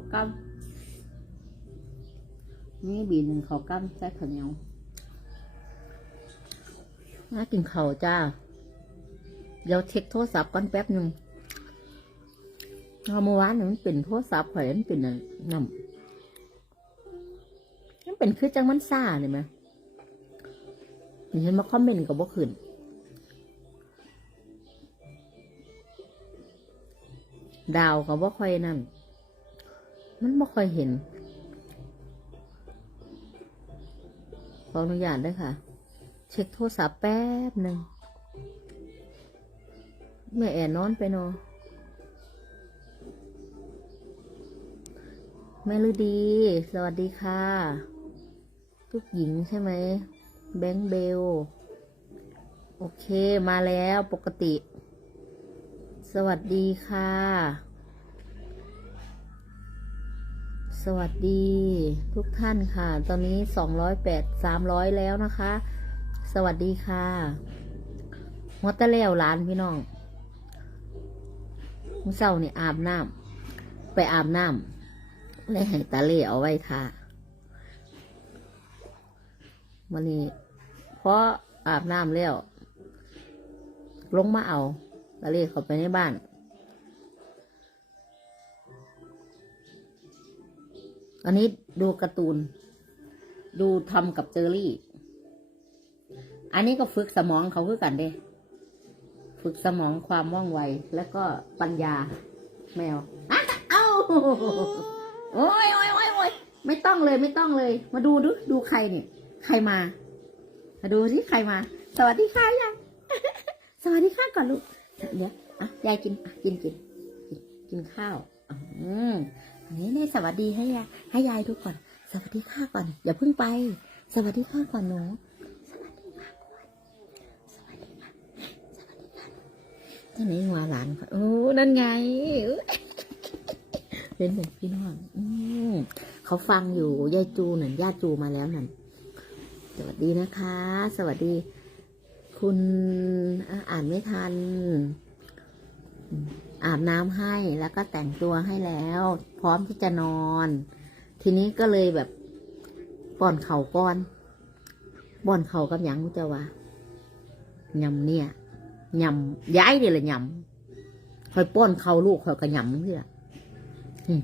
าวกั้มนี่บีหนึ่งข้าวกั้มใส่ข้าวเหนียวน่ากินข้าวจ้า เดี๋ยวเช็คโทรศัพท์ก่อนแป๊บหนึ่งเมื่อวานนี่มันเป็นโทรศัพท์ข่อยมันเป็นน้ำมันเป็นคือจังมันซ่าเลยไหมนี่ฉันมาคอมเมนต์กับบ่ขึ้นดาวก็บ่ค่อยนั่น มันบ่ค่อยเห็น ขออนุญาตด้วยค่ะ เช็คโทรศัพท์แป๊บหนึ่งแม่แอนนอนไปเนอะแม่ฤดี สวัสดีค่ะลูกหญิงใช่ไหม แบงค์เบล โอเค มาแล้วปกติ สวัสดีค่ะ สวัสดีทุกท่านค่ะ ตอนนี้สองร้อยแปดสามร้อยแล้วนะคะ สวัสดีค่ะมอตะแล้วร้านพี่น้องมื้อเช้านี่อาบน้ำไปอาบน้ำเลยให้ตาเล่เอาไว้ค่ะวันนี้เพราะอาบน้ำแล้ว ลงมาเอาตาเล่เข้าไปในบ้าน อันนี้ดูการ์ตูน ดูทำกับเจอรี่ อันนี้ก็ฝึกสมองเขาคือกันเด้ ฝึกสมองความว่องไว แล้วก็ปัญญาแมวอะเอ้าโอ้ยโอ้ยโอ้ยโอ้ยไม่ต้องเลยไม่ต้องเลย มาดูดูดูใครเนี่ย ใครมา มาดูสิใครมา สวัสดีค่ะยายสวัสดีค่ะก่อนลูก เดี๋ยวอะยายกินอะกินกินกินกินข้าว อืม นี่นี่สวัสดีให้ยายให้ยายดูก่อน สวัสดีค่ะก่อนอย่าเพิ่งไป สวัสดีค่ะก่อนหนูสวัสดีค่ะก่อนสวัสดีค่ะสวัสดีค่ะที่ไหนหัวหลานค่ะโอ้นั่นไงอุ๊ยเป็นแบบพี่น้องอืมเขาฟังอยู่ยายจูนั่นญาติจูมาแล้วนั่นสวัสดีนะคะ สวัสดี คุณอะอ่านไม่ทัน อาบน้ำให้แล้วก็แต่งตัวให้แล้ว พร้อมที่จะนอน ทีนี้ก็เลยแบบป้อนเข่าก้อนป้อนเข่ากับหยังรู้จะว่ายำเนี่ยยำย้ายเดี๋ยวละยำคอยป้อนเข่าลูกคอยก็ยำเพื่ออืม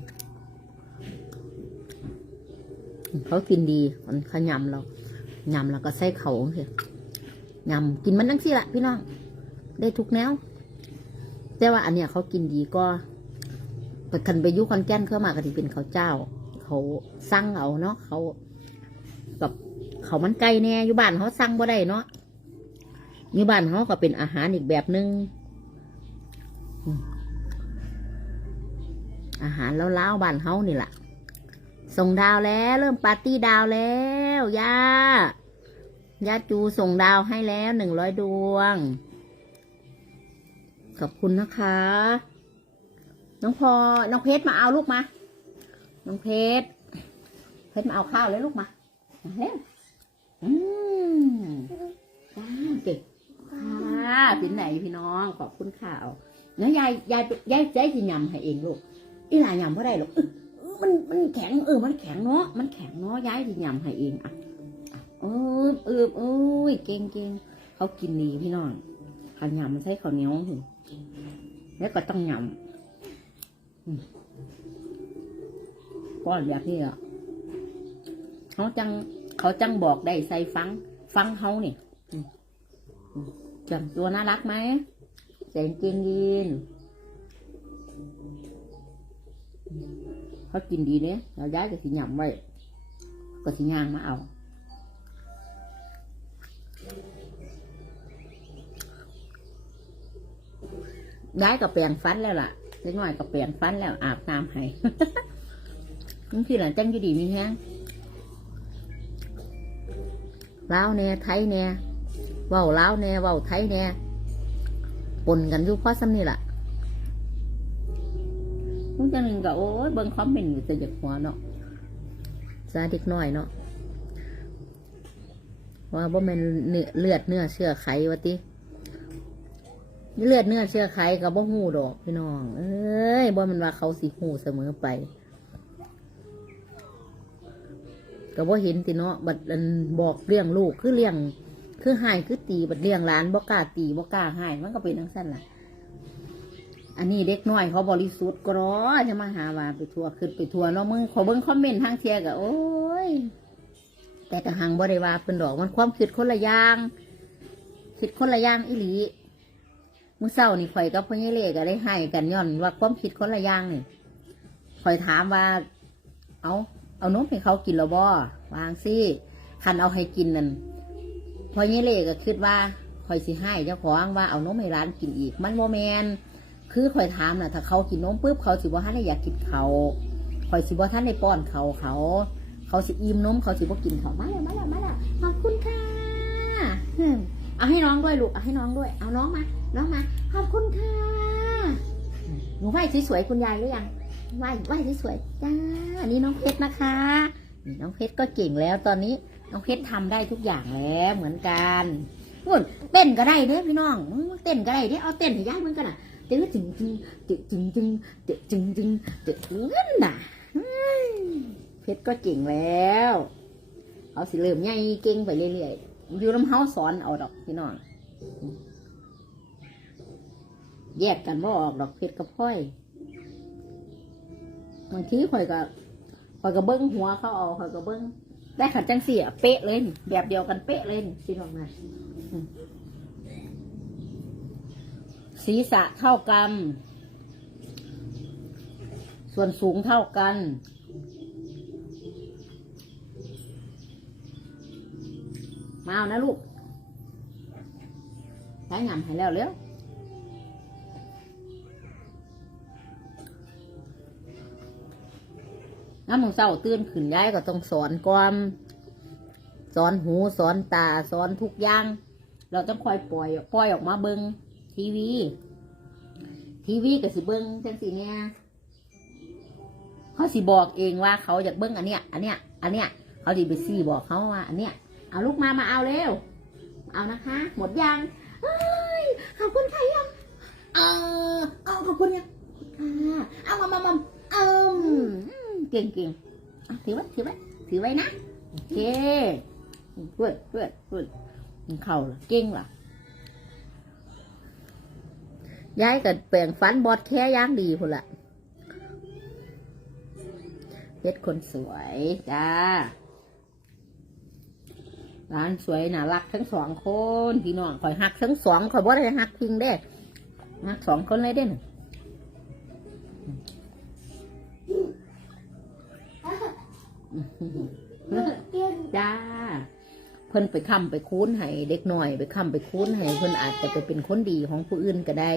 เขากินดีมันขยำเรายำแล้วก็ใส่เข่าเพื่อยำกินมันทั้งสี่ละพี่น้องได้ทุกแนว แต่ว่าอันเนี้ยเขากินดีก็คันไปยุคอนแก่นเข้ามาก็ที่เป็นเขาเจ้า เขาสั่งเอาเนาะเขากับเขามันไก่แน่อยู่บ้านเขาสั่งบ่ได้เนาะอยู่บ้านเขาก็เป็นอาหารอีกแบบหนึง่งอาหารแล้วล้าวๆบ้านเขานี่แหละส่งดาวแล้ว เริ่มปาร์ตี้ดาวแล้วย่าย่าจูส่งดาวให้แล้วหนึ่งร้อยดวง ขอบคุณนะคะ น้องพอ น้องเพชรมาเอาลูกมา น้องเพชร เพชรมาเอาข้าวเลยลูกมา มาเร็ว อืมจ้าเก่งค่ะเป็นไหนพี่น้อง ขอบคุณข่าวแล้วยายยายยายยายจะยำให้เองลูก อีหลายยำเพราะไรลูกเออเออมันมันแข็งเออ มันแข็งเนาะ มันแข็งเนาะยายจะยำให้เองอะอะเออเออเออเก่งเก่งเขากินดีพี่น้องข้าวยำมันใช้ข้าวเหนียวหึ แล้วก็ต้องยำอืมก็แบบนี้อะเขาจัง เขาจังบอกได้ใส่ฟัง ฟังเขานี่จังตัวน่ารักไหมใส่งเกงยีนเขากินดีเนี่ยเราย้ายก็สิยำไว้ก็สิย่างมาเอา ย้ายกับแปลงฟันแล้วล่ะเล็กน้อยกับแปลงฟันแล้วอาบน้ำให้นี่คือหลังจังอยู่ดีมีแฮงลาวแน่ไทยแน่เว้าลาวแน่เว้าไทยแน่ปนกันอยู่เพราะซ้ำนี่ล่ะมึงจังหนึ่งก็โอ้ยเบิ่งคอมเมนต์อยู่แต่จากหัวเนาะซาเด็กน้อยเนาะว่าบ่แม่นเนื้อเลือดเนื้อเชื่อไขวะติ เลือดเนื้อเชื่อใครกับบ่หูดอกพี่น้อง เอ้ยบ่มันว่าเขาสิหูเสมอไปก็บ่เห็นติเนาะบัดอันบอกเลี้ยงลูกคือเลี้ยง คือหายคือตีบัดเลี้ยงหลานบ่กล้าตีบ่กล้าหายมันก็เป็นจังซั่นล่ะ อันนี้เด็กน้อยเขาบริสุทธิ์กรอจะมาหาว่าไปทัวร์ขึ้นไปทัวร์เนาะมึงขอเบิ่งคอมเมนต์ทางเทียก็โอ้ยแต่ก็หังบ่ได้ว่าเป็นดอกมันความคิดคนละอย่างคิดคนละอย่างอีหลี มื้อเช้านี่ข่อยกับพ่อใหญ่เล่ก็ได้ให้กันย้อนว่าความคิดคนละอย่างนี่ข่อยถามว่า เอาเอานมให้เขากินแล้วบ่วางสิคันเอาให้กินนั่นพ่อใหญ่เล่ก็คิดว่าข่อยสิให้เจ้าของว่าเอานมให้ร้านกินอีก มันโมแมนคือข่อยถามน่ะ ถ้าเขากินนมปุ๊บเขาสิบ่ทันได้อยากกินเขาข่อยสิบ่ทันได้ป้อนเขาเขา เขาสิอิ่มนมเขาสิบ่กินเขามาแล้วมาแล้วมาแล้วขอบคุณค่ะเอาให้น้องด้วยลูกเอาให้น้องด้วย เอาน้องมา น้องมาขอบคุณค่ะหนูไหว้สวยๆคุณยายหรือยังไหว้ไหว้สวยๆจ้าอันนี้น้องเพชรนะคะนี่น้องเพชรก็เก่งแล้วตอนนี้น้องเพชรทำได้ทุกอย่างแล้วเหมือนกันนู่นเต้นก็ได้เด้พี่น้องเต้นก็ได้เด้เอาเต้นให้ยายมือนกันอะเต้นจึงจึงจึงจึงจึงจึงจึงจึงจึงจึงนั่นน่ะเพชรก็เก่งแล้วเอาสิเริ่มใหญ่เก่งไปเรื่อยๆอยู่น้ำเฮาสอนเอาดอกพี่น้อง แยกกันว่าออกดอกเพชรกับพ่อยบางทีข่อยก็ข่อยก็เบิ้งหัวเขาเอาข่อยก็เบิ้งได้ขัดจังเสี่อะเป๊ะเลยแบบเดียวกันเป๊ะเลยนี่พี่น้องนะศีรษะเท่ากัน ส่วนสูงเท่ากัน มาเอานะลูกใช้งานให้แล้วเร็ว น้ำมึงเศร้าตื่นขึ้นย้ายก็ต้องสอนก่อนสอนหูสอนตาสอนทุกอย่าง เราต้องคอยปล่อยปล่อยออกมาเบิงทีวี ทีวีก็สิเบิงจังสิเนี่ยเขาสิบอกเองว่าเขาอยากเบิงอันเนี้ย อันเนี้ย อันเนี้ย เขาดีไปซี่บอกเขาว่าอันเนี้ย เอาลูกมามาเอาเร็ว เอานะคะ หมดยังเอ้ยขอบคุณค่ะยัง เออ เอาขอบคุณยังค่ะเอามามามาเอาอืม เก่งเก่งถือไว้ถือไว้ถือไว้นะโอเคเพื่อนเพื่อนเพื่อนเข่าเก่งล่ะย้ายกับแปลงฟันบอดแค่ย่างดีพุ่นละเพชรคนสวยจ้าร้านสวยน่ารักทั้งสองคนพี่น้องคอยหักทั้งสองคอยบ่ได้หักพิงเด้หักสองคนเลยเด้น จ้า เพิ่นไปค้ำไปคูนให้เด็กหน่อย ไปค้ำไปคูนให้เพิ่นอาจจะไปเป็นคนดีของผู้อื่นก็ได้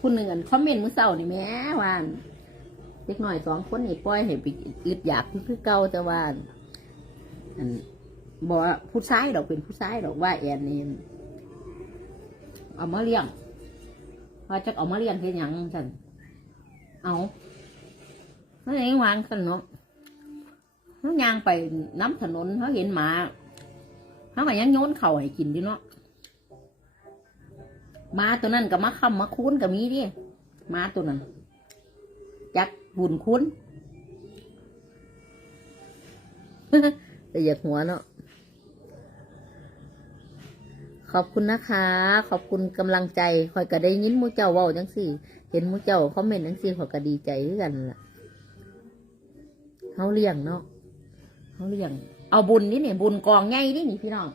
คุณหนึ่งอันคอมเมนต์มื้อเช้านี่แหม่ว่าเด็กหน่อยสองคนนี่ปล่อยให้ไปอึดอยากคือเก่าแต่ว่าอันบอกว่าผู้ชายดอกเป็นผู้ชายดอกว่าแอนนี่เอามาเลี้ยงว่าจะเอามาเลี้ยงเฮ็ดหยังฉันเอา ไม่ได้วางกันนเขาย่างไปน้ำถนนเขาเห็นหมาเขาก็ยังโยนเข่าให้กินดิเนาะหมาตัวนั้นก็มาค้ำมาคุ้นกับมีดิหมาตัวนั้นจักบุญคุ้นแต่อยากหัวเนาะขอบคุณนะคะ ขอบคุณกำลังใจคอยก็ได้ยินมูเจ้าเว้าจังสี่ เห็นมูเจ้าคอมเมนต์จังสี่คอยก็ดีใจคือกันล่ะ เขาเลี้ยงเนาะเขาเลี้ยง เอาบุญนี่นี่บุญกองใหญ่นี่นี่พี่น้อง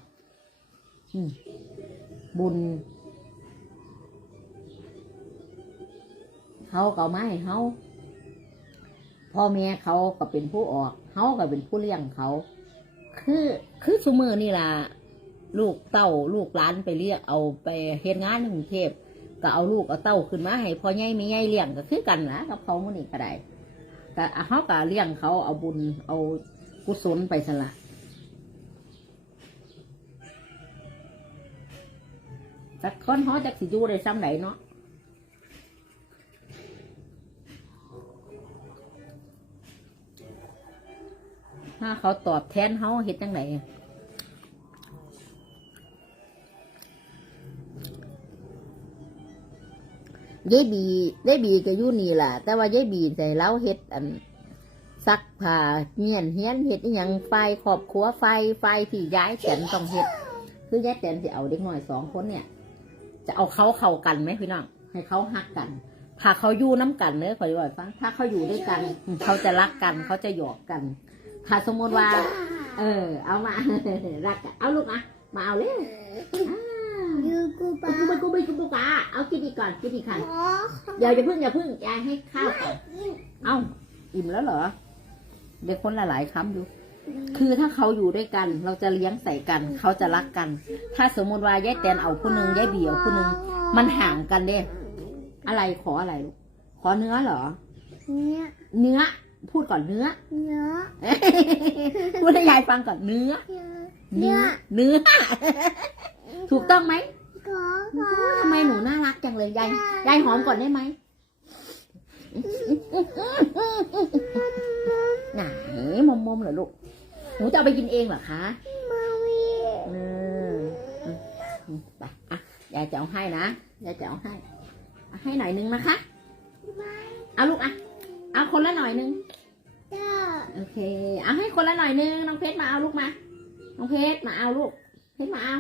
อบุญเขาเอามาให้เขาพ่อแม่เขาก็เป็นผู้ออกเขาก็เป็นผู้เลี้ยงเขา คือคือสมือนี่ล่ะลูกเต้าลูกหลานไปเรียกเอาไปเฮ็ดงานในกรุงเทพก็เอาลูกเอาเต้าขึ้นมาให้พ่อใหญ่แม่ใหญ่เลี้ยงก็คือกันนะกับเขามื่อนี้ก็ได้ ก็เขาก็เลี้ยงเขาเอาบุญเอากุศลไปสละจักคนเขาจักสิจูได้ซ้ำไหนเนาะถ้าเขาตอบแทนเขาเห็นจังไหน ยายบียายบีก็อยู่นี่แหละแต่ว่ายายบีใส่เล้าเฮ็ดอันซักผ้าเงียนเฮียนเฮ็ดอหยังไฟครอบครัวไฟไฟที่ย้ายแตนต้องเฮ็ด คือยายแตนสิเอาเด็กน้อยสองคนเนี่ย จะเอาเขาเข้ากันไหมพี่น้องให้เขาหักกัน ถ้าเขาอยู่น้ำกันเนื้อขอบอกฟังถ้าเขาอยู่ด้วยกัน เขาจะรักกันเขาจะหยอกกัน ถ้าสมมติว่า เออ เอามารักกันเอาลูกอะมาเอาเร็วอ่ายู กูกูปาไปกูไปกูไปกูกาเอากินอีกก่อนกินอีกค่ะอ๋อเดี๋ยวอย่าพึ่งอย่าพึ่งยายให้ข้าวก่อนเอ้าอิ่มแล้วเหรอ เด็กคนละหลายคำอยู่ คือถ้าเขาอยู่ด้วยกัน เราจะเลี้ยงใส่กัน เขาจะรักกัน ถ้าสมมติว่ายายแตนเอาผู้หนึ่งยายบีเอาผู้หนึ่งมันห่างกันเด้อะไรขออะไรลูกขอเนื้อเหรอ เนี่ยเนื้อพูดก่อนเนื้อ เนื้อ พูดให้ยายฟังก่อนเนื้อ เนื้อ เนื้อ ถูกต้องไหมขอขอ ทำไมหนูน่ารักจังเลยยายยายหอมก่อนได้ไหมไหนมอมมอมๆเหรอลูกหนูจะเอาไปกินเองเหรอคะมาวีเอออืมไปอะยายจะเอาให้นะยายจะเอาให้เอาให้หน่อยนึงนะคะเอาลูกอะเอาคนละหน่อยนึงจ้าโอเค เอาให้คนละหน่อยนึงน้องเพชรมาเอาลูกมาน้องเพชรมาเอาลูกเพชรมาเอา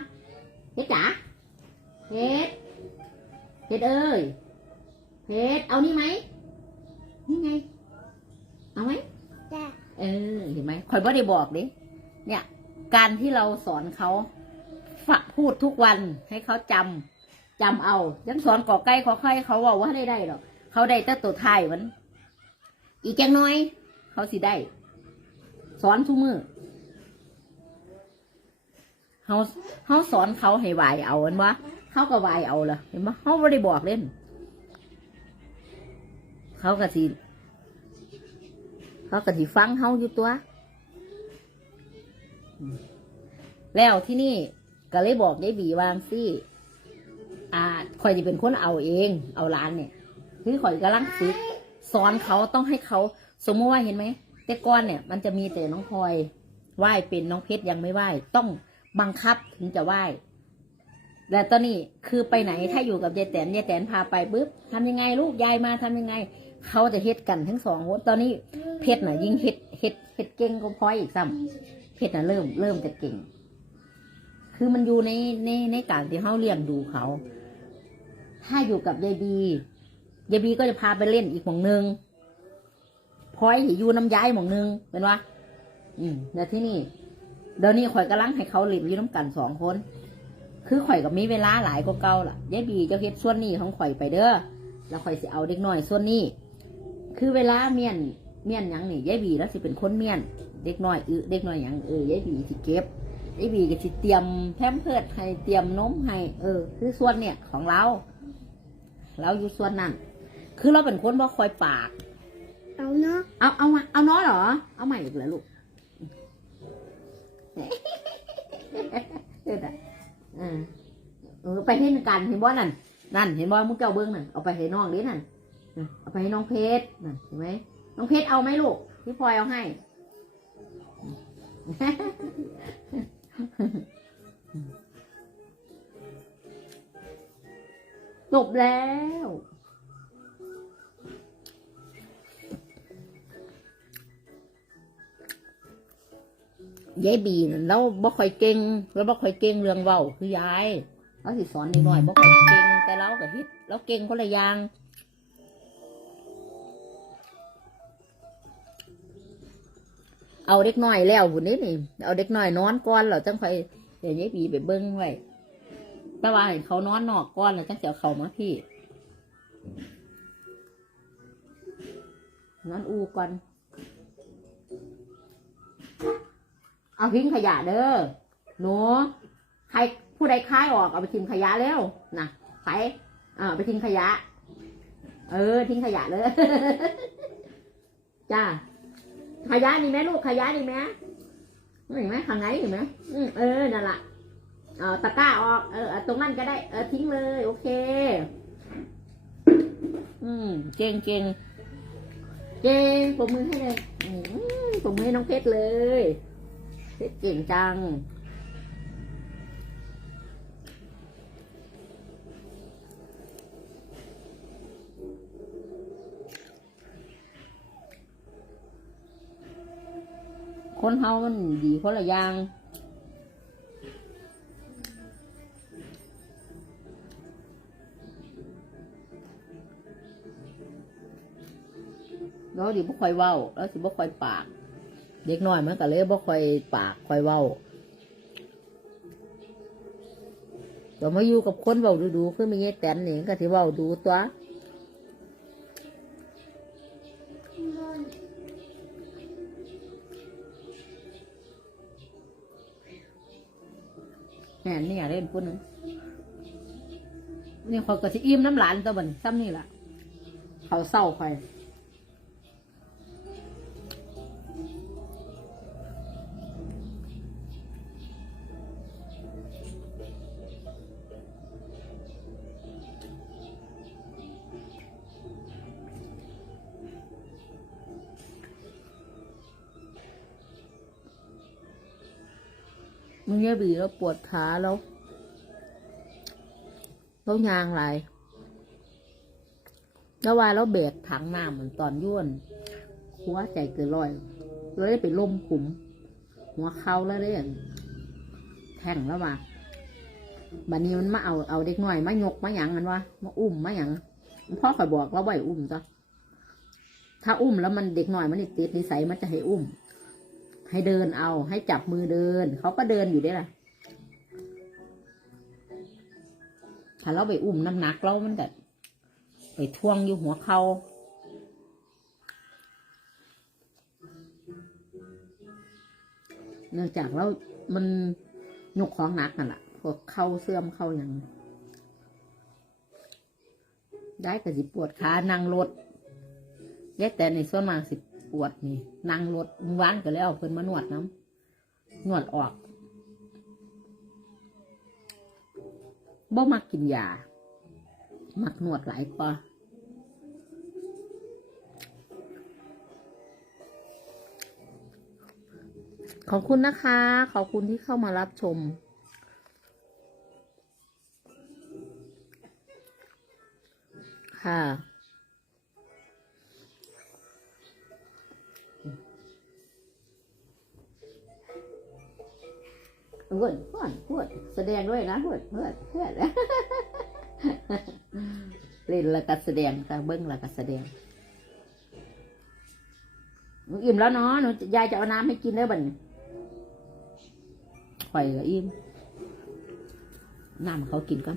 เพชรจ๋า เพชรเพชรเอ้ยเพชรเอานี่ไหมนี่ไง เอาไหมจ้าเออเห็นไหมคอยบ่ได้บอกดิเนี่ย การที่เราสอนเขาฝะพูดทุกวันให้เขาจำจำเอายังสอนก่อใกล้ขอไข่เขาบอกว่าได้ได้หรอกเขาได้แต่ตัวไทายมัน อีกจังน้อย เขาสิได้ สอนทุกมือเขาเขาสอนเขาให้ไหวเอาเห็นปะ เขาก็ไหวเอาละเห็นปะเขาไม่ได้บอกเล่น เขาก็สิเขาก็สิฟังเขาอยู่ตัว แล้วที่นี่ก็เลยบอกได้บีวางซี่อ่าคอยจะเป็นคนเอาเอง เอาร้านเนี่ยคือข่อยกำลังฝึกสอนเขาต้องให้เขา สมมติว่าเห็นไหมแต่ก่อนเนี่ย มันจะมีแต่น้องพลอยไหว้เป็นน้องเพชรยังไม่ไหว้ต้องบังคับถึงจะไหว้ แต่ตอนนี้คือไปไหนถ้าอยู่กับยายแตนยายแตนพาไปปุ๊บทำยังไงลูกยายมาทำยังไง เขาจะเฮ็ดกันทั้งสองคนตอนนี้เพชรน่ะ ยิ่งเฮ็ดเฮ็ดเฮ็ดเก่งก็พลอยอีกซ้ำเพชรน่ะเริ่มเริ่มจะเก่ง คือมันอยู่ในในในการที่เขาเลี้ยงดูเขา ถ้าอยู่กับยายบียายบีก็จะพาไปเล่นอีกหม่องหนึงพลอยอยู่น้ำย้ายหม่องหนึงเป็นวะอืมแล้วที่นี่เดี๋ยวนี้ข่อยกำลังให้เขาเล่นอยู่น้ำกันสองคน คือข่อยกับมีเวลาหลายกว่าเก่าล่ะยายบีจะเฮ็ดส่วนนี้ของข่อยไปเด้อแล้วข่อยสิเอาเด็กน้อยส่วนนี้ คือเวลาเมียนเมียนหยังนี่ยายบีแล้วสิเป็นคนเมียน เด็กน้อยอือเด็กน้อยหยังเออยายบีสิเก็บยายบีก็สิเตรียมแพมเพิร์ดให้เตรียมนมให้เออ คือส่วนเนี่ยของเราเราอยู่ส่วนนั้นคือเราเป็นคนบ่คอยปากเอาเนาะเอาเอามาเอาน้อยเหรอ เอาใหม่อีกเหรอลูกเด็ดอะ เออเออไปเห็นกันเห็นบ่นั่นนั่น เห็นบ่มุกเจ้าเบิ้งนั่นเอาไปให้น้องดินั่นเอาไปให้น้องเพชรนั่นเห็นไหมน้องเพชรเอาไหมลูกพี่พลอยเอาให้จบแล้ว ยายบีนั่นเราบ่ค่อยเก่งเราบ่ค่อยเก่งเรื่องเว้าคือยายเราสิสอนนิดหน่อยบ่ค่อยเก่งแต่เราก็ฮ็ดเราเก่งคนละอย่างเอาเด็กน้อยแล้วพุ่นนี้นี่เอาเด็กน้อยนอนก่อนแล้วจังค่อยเดี๋ยวยายบีไปเบิ่งไว้แต่ว่าให้เขานอนนอกก่อนแล้วจังเสิเอาเขามาพี่นอนอูก่อน เอาทิ้งขยะเด้อหนูใครผู้ใดคายออกเอาไปทิ้งขยะเร็วนะใครอ่าเอาไปทิ้งขยะ เออ ทิ้งขยะเลยจ้าขยะนี่ไหมลูกขยะนี่ไหมเห็นไหมข้างไหนเห็นไหมอืมเออนั่นแหละเอาตะกร้าออกเออตรงนั้นก็ได้เออทิ้งเลย โอเค อืมเก่งเก่งเก่งปรบมือให้เลยอืมมือให้น้องเพชรเลย เก่งจัง คนเฮามันดีคนละอย่างแล้วดิบ่ค่อยเว้าแล้วสิบ่ค่อยปาก เด็กน้อยมันก็เลยบ่ค่อยปากค่อยเว้าแต่มาอยู่กับคนเว้าดูๆคือมีเงี้ยแตนนี่ก็สิเว้าดูตัวแม่นี่อยากเล่นปุ่นนึงนี่คอยก็สิอิ่มน้ำหลานตัวบันซ้ำนี่ล่ะ เขาเศร้าคอย มึงเงี้ยบีแล้วปวดขาแล้วแล้วยางไหลายแล้วว่าแล้วเบรกถังน้ำเหมือนตอนย้วนหัวใจเกินร้อยแล้วได้ไปล่มขุม หัวเข่าแล้วได้อย่งแทงแล้วมาบัดนี้มันมาเอาเอาเด็กหน่อยมายกมาหยังมันวะมาอุ้มมาหยังพ่อข่อยบอกแล้วว่าให้อุ้มจ้ะถ้าอุ้มแล้วมันเด็กหน่อยมันติดนิสัยมันจะให้อุ้ม ให้เดินเอา ให้จับมือเดิน เขาก็เดินอยู่ได้ล่ะถ้าเราไปอุ้มน้ำหนักเรามันก็ไปท่วงอยู่หัวเขาเนื่องจากเรามันยกของหนักนั่นแหละพวกเข้าเสื่อมเข้าอย่างได้ก็สิปวดขานั่งรถแยกแต่ในส่วนมากสิ ปวดนี่นั่งรถมื้อวานก็แล้วเอาเพิ่นมานวดน้ำนวดออกบ่มักกินยา มักนวดหลายกว่าขอบคุณนะคะ ขอบคุณที่เข้ามารับชม ค่ะ เพื่นเพื่นเพื่นแสดงด้วยนะเพื่นเพื่นเพื่อนเล่นแล้วก็แสดงค่เบิ้งแล้วก็แสดงหนูอิ่มแล้วเนาะหนูยายจะเอาน้ำให้กินได้บัดนข่อยก็อิ่มน้ำเขากินก่อ